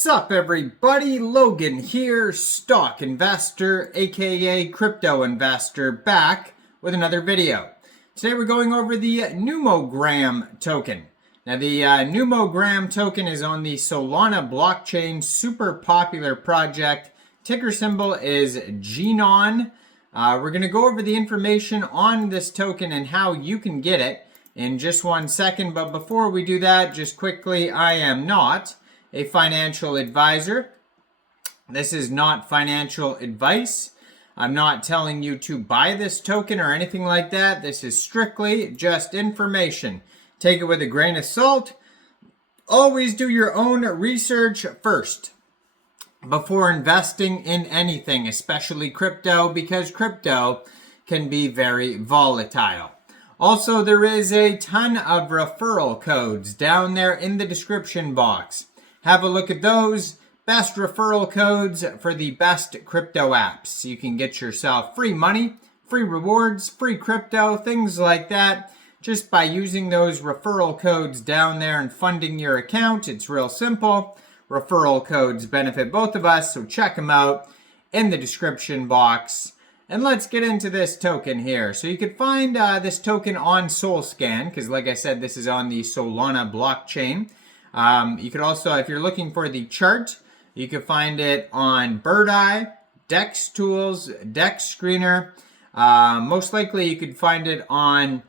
Sup everybody, Logan here, stock investor, aka crypto investor, back with another video. Today we're going over the Numogram token. Now the Numogram token is on the Solana blockchain, super popular project. Ticker symbol is Gnon. We're going to go over the information on this token and how you can get it in just 1 second. But before we do that, just quickly, I am not a financial advisor. This is not financial advice. I'm not telling you to buy this token or anything like that. This is strictly just information. Take it with a grain of salt. Always do your own research first before investing in anything, especially crypto, because crypto can be very volatile. Also, there is a ton of referral codes down there in the description box. Have a look at those. Best referral codes for the best crypto apps. You can get yourself free money, free rewards, free crypto, things like that, just by using those referral codes down there and funding your account. It's real simple. Referral codes benefit both of us, so check them out in the description box. And let's get into this token here. So you could find this token on SolScan, because like I said, this is on the Solana blockchain. You could also, if you're looking for the chart, you could find it on Bird Eye, Dex Tools, Dex Screener. Most likely you could find it on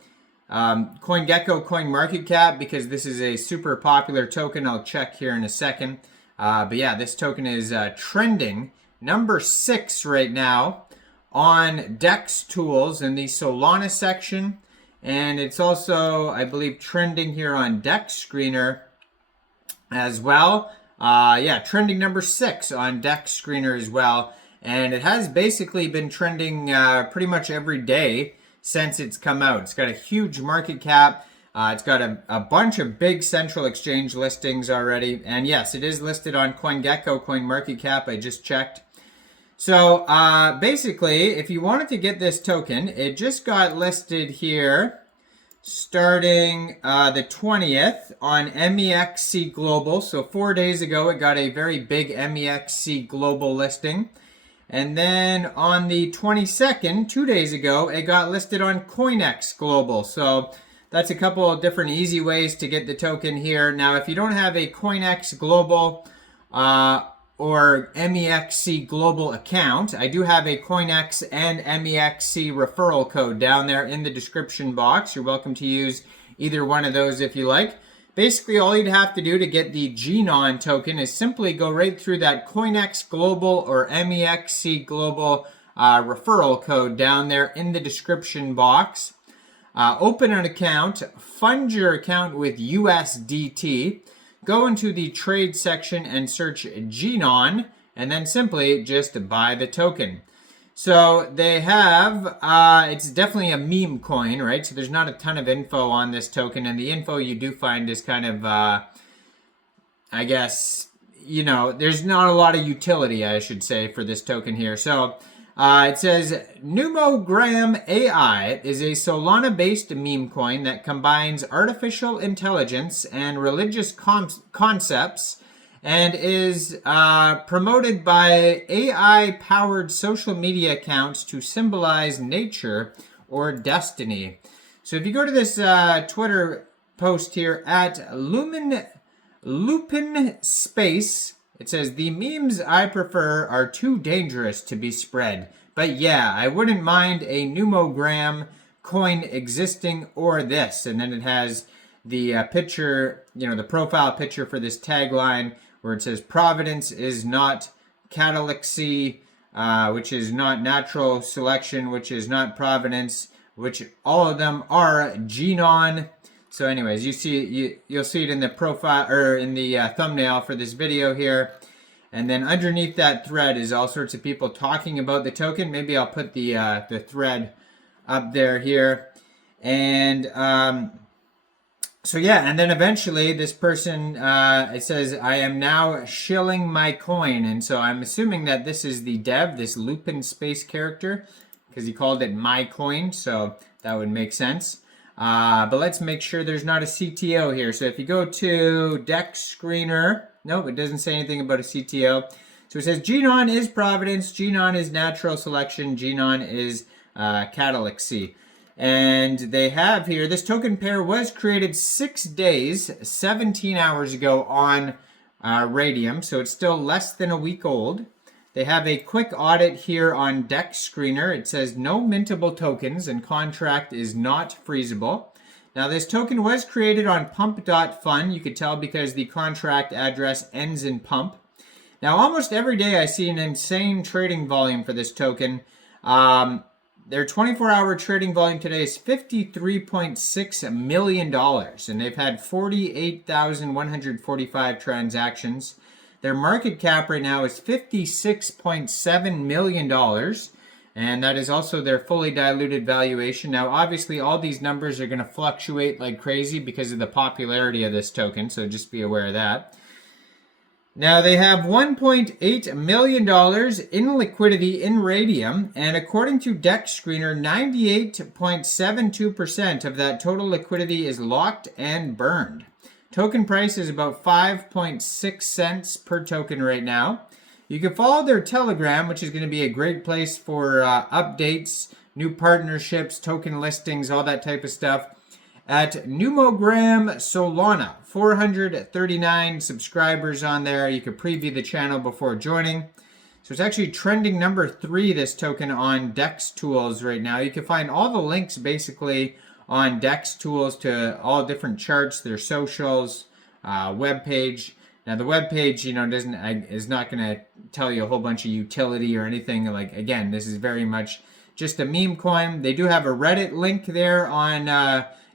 CoinGecko, CoinMarketCap, because this is a super popular token. I'll check here in a second. But yeah, this token is trending number 6 right now on Dex Tools in the Solana section. And it's also, I believe, trending here on Dex Screener as well. Yeah, trending number 6 on Dex Screener as well. And it has basically been trending pretty much every day since it's come out. It's got a huge market cap. It's got a bunch of big central exchange listings already. And yes, it is listed on CoinGecko, CoinMarketCap. I just checked. So basically, if you wanted to get this token, it just got listed here starting the 20th on Mexc Global. So 4 days ago, it got a very big Mexc Global listing. And then on the 22nd, 2 days ago, it got listed on Coinex Global. So that's a couple of different easy ways to get the token here. Now, if you don't have a Coinex Global or Mexc Global account, I do have a Coinex and Mexc referral code down there in the description box. You're welcome to use either one of those if you like. Basically, all you'd have to do to get the Gnon token is simply go right through that Coinex Global or Mexc Global referral code down there in the description box. Open an account, fund your account with USDT, go into the trade section and search Gnon, and then simply just buy the token. So they have, it's definitely a meme coin, right? So there's not a ton of info on this token, and the info you do find is kind of, I guess, you know, there's not a lot of utility, I should say, for this token here. So it says, Numogram AI is a Solana-based meme coin that combines artificial intelligence and religious concepts and is promoted by AI-powered social media accounts to symbolize nature or destiny. So if you go to this Twitter post here at Lupin Space, it says, the memes I prefer are too dangerous to be spread. But yeah, I wouldn't mind a Numogram coin existing or this. And then it has the picture, you know, the profile picture for this tagline where it says, Providence is not catalepsy, which is not natural selection, which is not providence, which all of them are Gnon. So anyways, you'll see it in the profile or in the thumbnail for this video here. And then underneath that thread is all sorts of people talking about the token. Maybe I'll put the thread up there here. And so yeah, and then eventually this person, it says, I am now shilling my coin. And so I'm assuming that this is the dev, this Lupin Space character, because he called it my coin. So that would make sense. But let's make sure there's not a CTO here. So if you go to DEX Screener, nope, it doesn't say anything about a CTO. So it says Gnon is Providence, Gnon is Natural Selection, Gnon is Catalyxy. And they have here, this token pair was created 6 days, 17 hours ago on Raydium, so it's still less than a week old. They have a quick audit here on DEX Screener. It says no mintable tokens and contract is not freezable. Now this token was created on pump.fun. You could tell because the contract address ends in pump. Now almost every day I see an insane trading volume for this token. Their 24-hour trading volume today is $53.6 million, and they've had 48,145 transactions. Their market cap right now is $56.7 million, and that is also their fully diluted valuation. Now, obviously, all these numbers are going to fluctuate like crazy because of the popularity of this token, so just be aware of that. Now, they have $1.8 million in liquidity in Raydium, and according to DEX Screener, 98.72% of that total liquidity is locked and burned. Token price is about 5.6 cents per token right now. You can follow their Telegram, which is going to be a great place for updates, new partnerships, token listings, all that type of stuff, at Numogram Solana. 439 subscribers on there. You can preview the channel before joining. So it's actually trending number 3, this token, on DEX Tools right now. You can find all the links basically on DEX Tools to all different charts, their socials, web page. Now the web page, is not going to tell you a whole bunch of utility or anything. Like, again, this is very much just a meme coin. They do have a Reddit link there on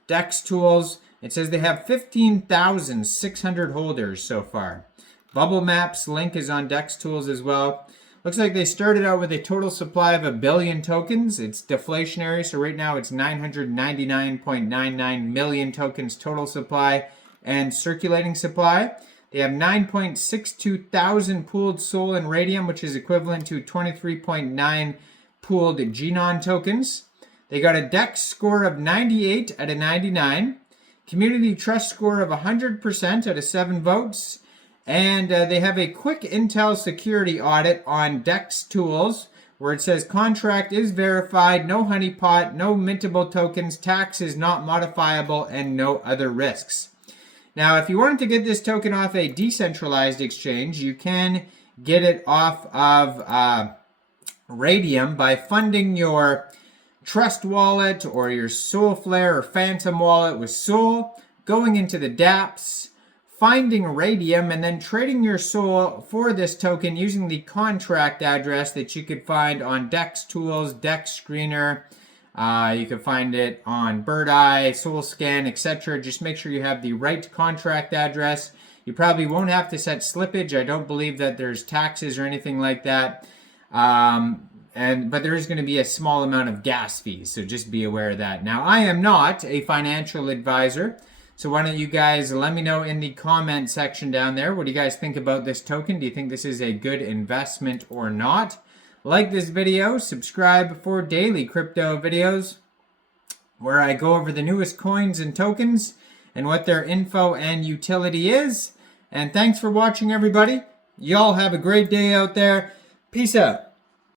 DEX Tools. It says they have 15,600 holders so far. Bubble Maps link is on DEX Tools as well. Looks like they started out with a total supply of 1 billion tokens. It's deflationary, so right now it's 999.99 million tokens total supply and circulating supply. They have 9.62 thousand pooled Sol and Raydium, which is equivalent to 23.9 pooled Gnon tokens. They got a DEX score of 98 out of 99. Community trust score of 100% out of 7 votes. And they have a quick intel security audit on DEX Tools where it says contract is verified, no honeypot, no mintable tokens, tax is not modifiable, and no other risks. Now, if you wanted to get this token off a decentralized exchange, you can get it off of Raydium by funding your Trust wallet or your Solflare or Phantom wallet with Sol, going into the dApps, finding Raydium, and then trading your Sol for this token using the contract address that you could find on DEX Tools, DEX Screener. You can find it on Birdeye, SolScan, etc. Just make sure you have the right contract address. You probably won't have to set slippage. I don't believe that there's taxes or anything like that. But there is going to be a small amount of gas fees, so just be aware of that. Now, I am not a financial advisor, so why don't you guys let me know in the comment section down there. What do you guys think about this token? Do you think this is a good investment or not? Like this video, subscribe for daily crypto videos where I go over the newest coins and tokens and what their info and utility is. And thanks for watching, everybody. Y'all have a great day out there. Peace out.